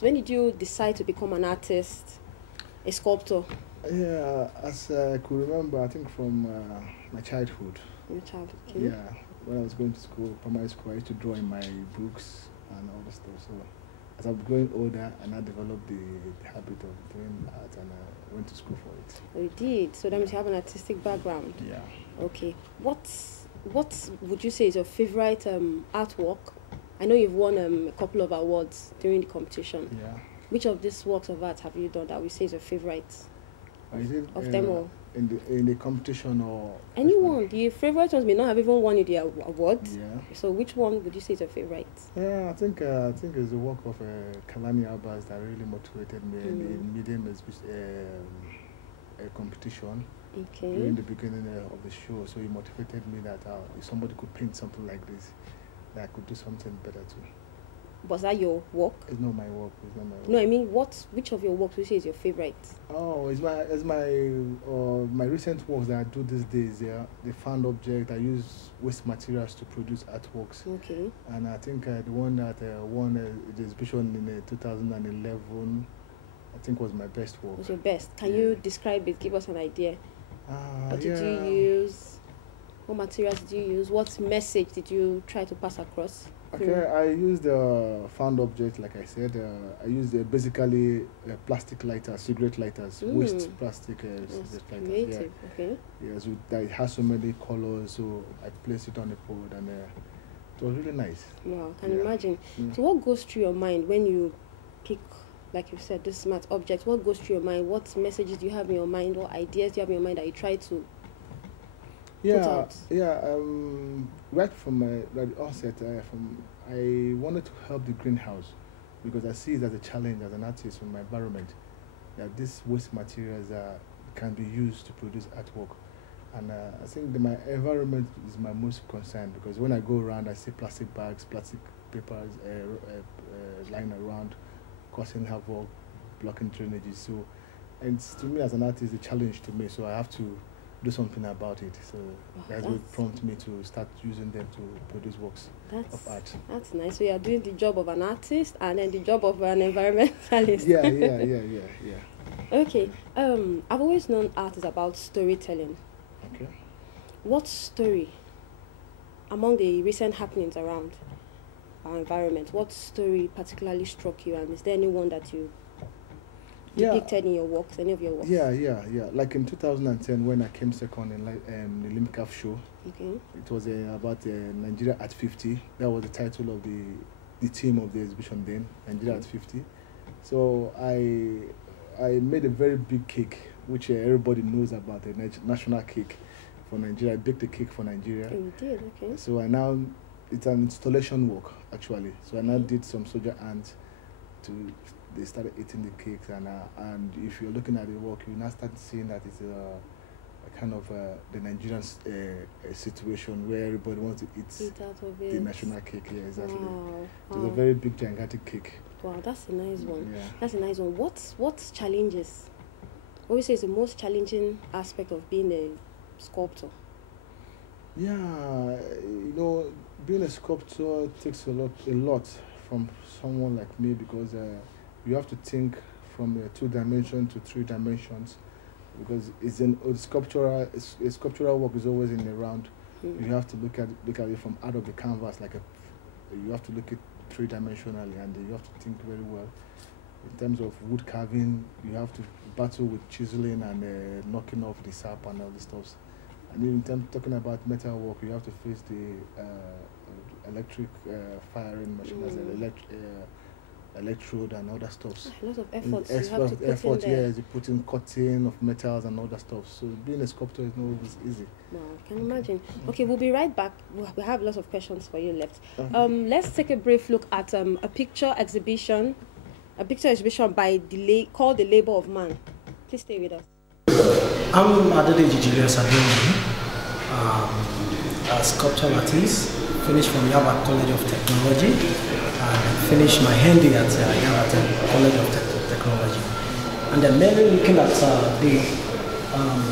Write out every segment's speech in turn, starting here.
when did you decide to become an artist, a sculptor? Yeah, as I could remember, I think from my childhood. Your childhood. Okay. Yeah, when I was going to school, primary school, I used to draw in my books and all the stuff. So as I'm growing older, I now developed the habit of doing art, and I went to school for it. Oh, you did. So that means you have an artistic background. Yeah. Okay. What would you say is your favorite artwork? I know you've won a couple of awards during the competition. Yeah. Which of these works of art have you done that we say is your favorite? Is it, of them all? In the competition or anyone? The favorite ones may not have even won you the award. Yeah. So which one would you say is your favorite? Yeah, I think it's the work of Kalani Abbas that really motivated me in the medium competition. Okay. During the beginning of the show, so he motivated me that if somebody could paint something like this, that I could do something better too. Was that your work? It's not my work. It's not my work. No, I mean, which of your works would you say is your favorite? Oh, it's my recent works that I do these days. Yeah, the found object. I use waste materials to produce artworks. Okay. And I think the one that won the exhibition in 2011, I think was my best work. Was your best? Can you describe it? Give us an idea. What did you use? What materials did you use? What message did you try to pass across? Okay, I used found object, like I said. I used basically plastic lighters, cigarette lighters, waste plastic cigarette lighters. Creative, okay. Yeah, so that it has so many colors, so I placed it on the board, and it was really nice. Wow, can you imagine? So what goes through your mind when you pick, like you said, this smart object? What goes through your mind? What messages do you have in your mind? What ideas do you have in your mind that you try to put out? Right from the onset, I wanted to help the greenhouse, because I see it as a challenge as an artist in my environment, that these waste materials can be used to produce artwork. And I think that my environment is my most concern, because when I go around, I see plastic bags, plastic papers lying around, causing havoc, blocking drainages. So, and to me as an artist, it's a challenge to me. So I have to do something about it. So that's what prompted me to start using them to produce works of art. That's nice. So you are doing the job of an artist and then the job of an environmentalist. Yeah. Okay. I've always known art is about storytelling. Okay. What story, among the recent happenings around our environment, what story particularly struck you, and is there anyone that you depicted in your works, any of your works? Yeah. Like in 2010, when I came second in the LIMCAF show. Okay. It was about Nigeria at 50. That was the title of the theme of the exhibition then, Nigeria at 50. So I made a very big cake, which everybody knows about, the national cake for Nigeria. I baked a cake for Nigeria. Oh, you did, okay. So it's an installation work actually. So I now did some soldier ants they started eating the cakes, and if you're looking at the work, you now start seeing that it's a kind of the Nigerian situation where everybody wants to eat out of it. The national cake. Yeah, exactly. Wow. It's a very big, gigantic cake. Wow, that's a nice one. Yeah. That's a nice one. What challenges? What would you say is the most challenging aspect of being a sculptor? Yeah, being a sculptor takes a lot from someone like me, because you have to think from 2 dimensions to 3 dimensions, because sculptural work is always in the round. You have to look at it from out of the canvas, you have to look at 3-dimensionally, and you have to think very well. In terms of wood carving, you have to battle with chiseling and knocking off the sap and all the stuff. And in terms talking about metal work, you have to face the electric firing machines, electrode and other stuff. A lot of effort. You put in cutting of metals and other stuff. So being a sculptor is not always easy. Wow, can you imagine? Okay, we'll be right back. We have lots of questions for you left. Let's take a brief look at a picture exhibition by called The Labor of Man. Please stay with us. I'm Adeleke a sculptural artist, finished from Yaba College of Technology, and finished my handy at Yaba College of Technology. And then mainly looking at the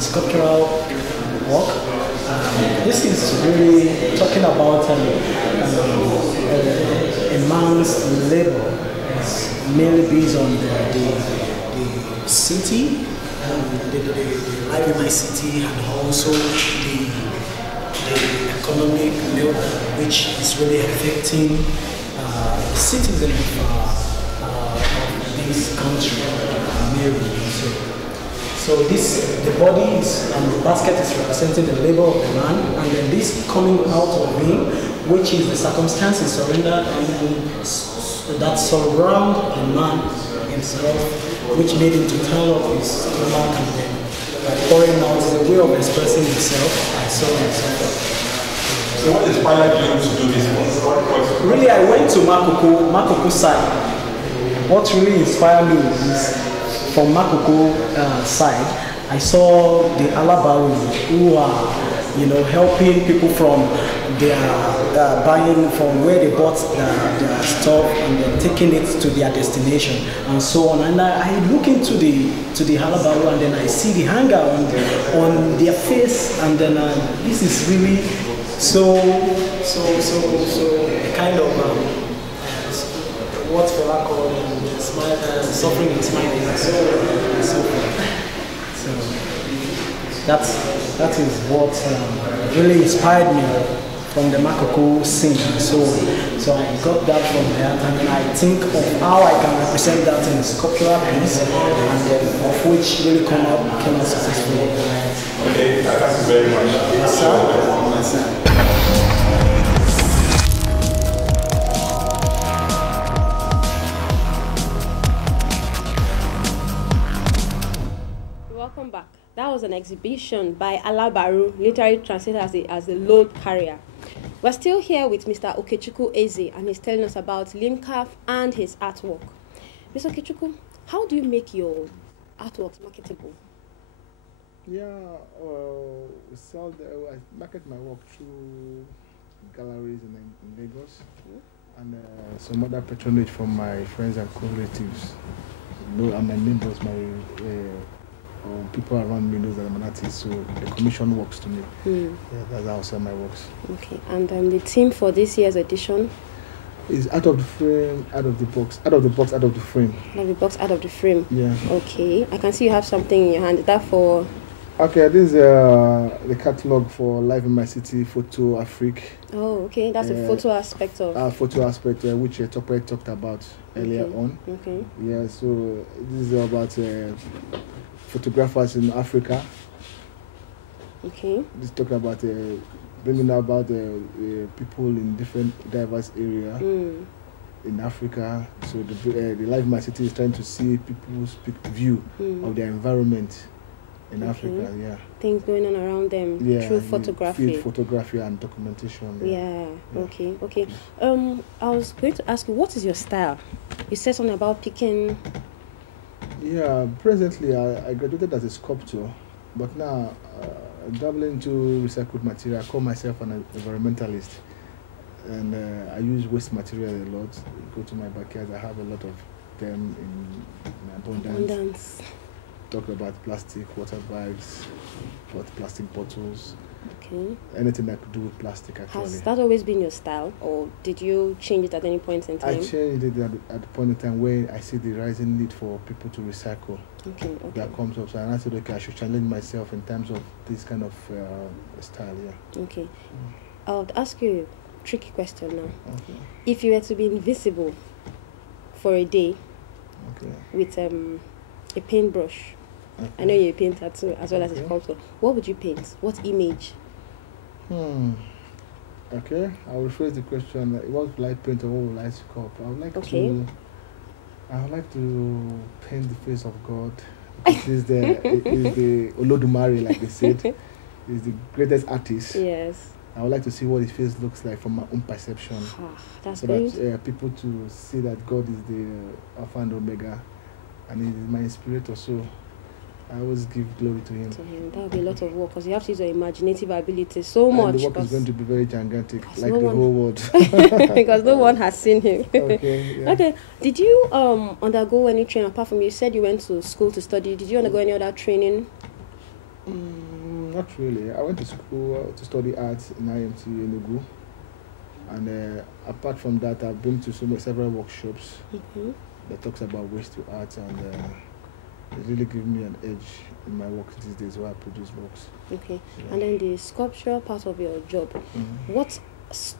sculptural work. This is really talking about a man's labor. mainly based on the city, the life in my city, and also the economic level, which is really affecting citizens of this country, mainly. So the body is, the basket is representing the labor of the man, and then this coming out of him, which is the circumstances surrendered and that surround the man himself, which made him to turn off his stomach, and then by pouring out the way of expressing himself, I saw myself. So what inspired you to do this work? Really, I went to Makoko side. What really inspired me is from Makoko side, I saw the Alabaru who are, helping people from their buying from where they bought their stuff and then taking it to their destination and so on. And I look into the Alabaru, and then I see the hunger on their face, and then this is really so a kind of what Fela called suffering and smiling, and so forth. So that is what really inspired me from the Makoko scene and so on. So I got that from there, and then I think of how I can represent that in a sculptural piece, and then of which really came out successfully. Okay, thank you very much. Yes, sir. Yes, sir. Welcome back. That was an exhibition by Alabaru, literally translated as a load carrier. We're still here with Mr. Okechukwu Eze, and he's telling us about LIMCAF and his artwork. Mr. Okechukwu, how do you make your artworks marketable? Yeah, I market my work through galleries in Lagos, and some other patronage from my friends and co-relatives, and my neighbors, people around me know that I'm an artist, so the commission works to me. Yeah, that's how I sell my works. Okay, and the theme for this year's edition is out of the frame, out of the box, out of the box, out of the frame. Out of the box, out of the frame. Yeah. Okay, I can see you have something in your hand. Is that for? Okay, this is the catalog for Live in My City, Photo Afrique. Oh, okay, that's a photo aspect of. Photo aspect, which Topper talked about earlier on. Okay. Yeah, so this is about photographers in Africa. Okay. This talking about bringing about people in different diverse areas in Africa. So the Live in My City is trying to see people's view of their environment in Africa. Yeah. Things going on around them through photography. Field photography and documentation. Yeah. Okay. Okay. I was going to ask you, what is your style? You said something about picking. Yeah, presently I graduated as a sculptor, but now dabbling into recycled material. I call myself an environmentalist, and I use waste material a lot. Go to my backyard, I have a lot of them in abundance. Talk about plastic, water bags, plastic bottles. Okay. Anything that could do with plastic, actually. Has that always been your style, or did you change it at any point in time? I changed it at the point in time where I see the rising need for people to recycle. Okay. That comes up. So I said, okay, I should challenge myself in terms of this kind of style, yeah. Okay. I'll ask you a tricky question now. Okay. If you were to be invisible for a day with a paintbrush, I know you're a painter too, as well as a sculptor. What would you paint? What image? Okay, I will phrase the question. What will I paint or what will I sculpt? I would like to paint the face of God. It is the Olodumare, like they said, is the greatest artist. Yes. I would like to see what his face looks like from my own perception. That's so good. That people to see that God is the Alpha and Omega, and he is my inspirator. So I always give glory to him. That would be a lot of work, because you have to use your imaginative ability so much. And the work is going to be very gigantic, like the whole world. Because no one has seen him. Okay. Yeah. Okay. Did you undergo any training apart from, you said you went to school to study? Did you undergo any other training? Not really. I went to school to study art in IMT Enugu, and apart from that, I've been to several workshops. that talks about waste to art, and it really gives me an edge in my work these days where I produce works. Okay. Yeah. And then the sculptural part of your job, Mhm.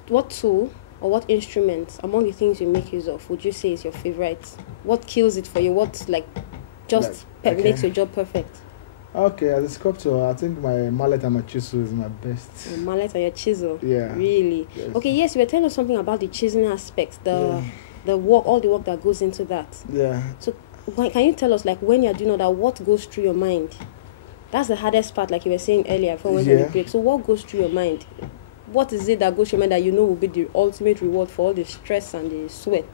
what tool or what instrument among the things you make use of would you say is your favorite? What kills it for you? What makes your job perfect? Okay, as a sculptor, I think my mallet and my chisel is my best. Your mallet and your chisel. Yeah. Really? Yes. Okay, yes, you were telling us something about the chiseling aspect, the work, all the work that goes into that. Yeah. So can you tell us, like, when you're doing all that, what goes through your mind? That's the hardest part, like you were saying earlier before we went on the break. So what goes through your mind? What is it that goes through your mind that you know will be the ultimate reward for all the stress and the sweat?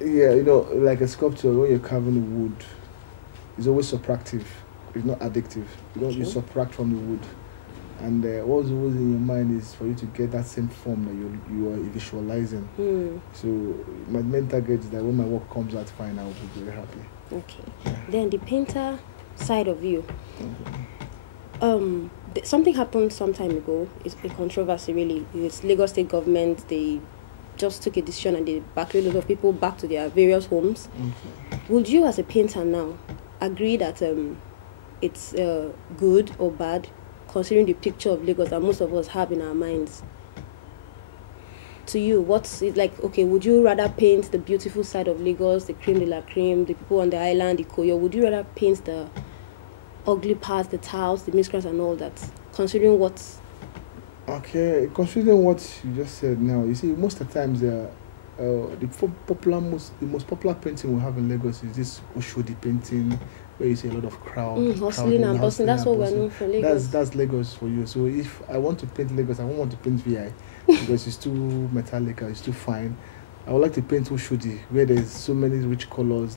Yeah, like a sculpture, when you're carving wood, it's always subtractive. It's not addictive. You subtract from the wood. And what's always in your mind is for you to get that same form that you are visualizing. So my main target is that when my work comes out fine, I will be very happy. Okay. Then the painter side of you. Something happened some time ago. It's a controversy, really. It's Lagos State government. They just took a decision and they backed a lot of people back to their various homes. Would you, as a painter now, agree that it's good or bad, considering the picture of Lagos that most of us have in our minds? To you, what's it like? Okay, would you rather paint the beautiful side of Lagos, the creme de la creme, the people on the island, the Koyo? Would you rather paint the ugly parts, the tiles, the miscreants and all that, considering what? Okay, considering what you just said now, you see, most of the times the most popular painting we have in Lagos is this Oshodi painting, where you see a lot of hustling and bustling. That's what we're known for, Lagos. That's Lagos for you. So if I want to paint Lagos, I won't want to paint VI because it's too metallic, it's too fine. I would like to paint Oshodi, where there's so many rich colors.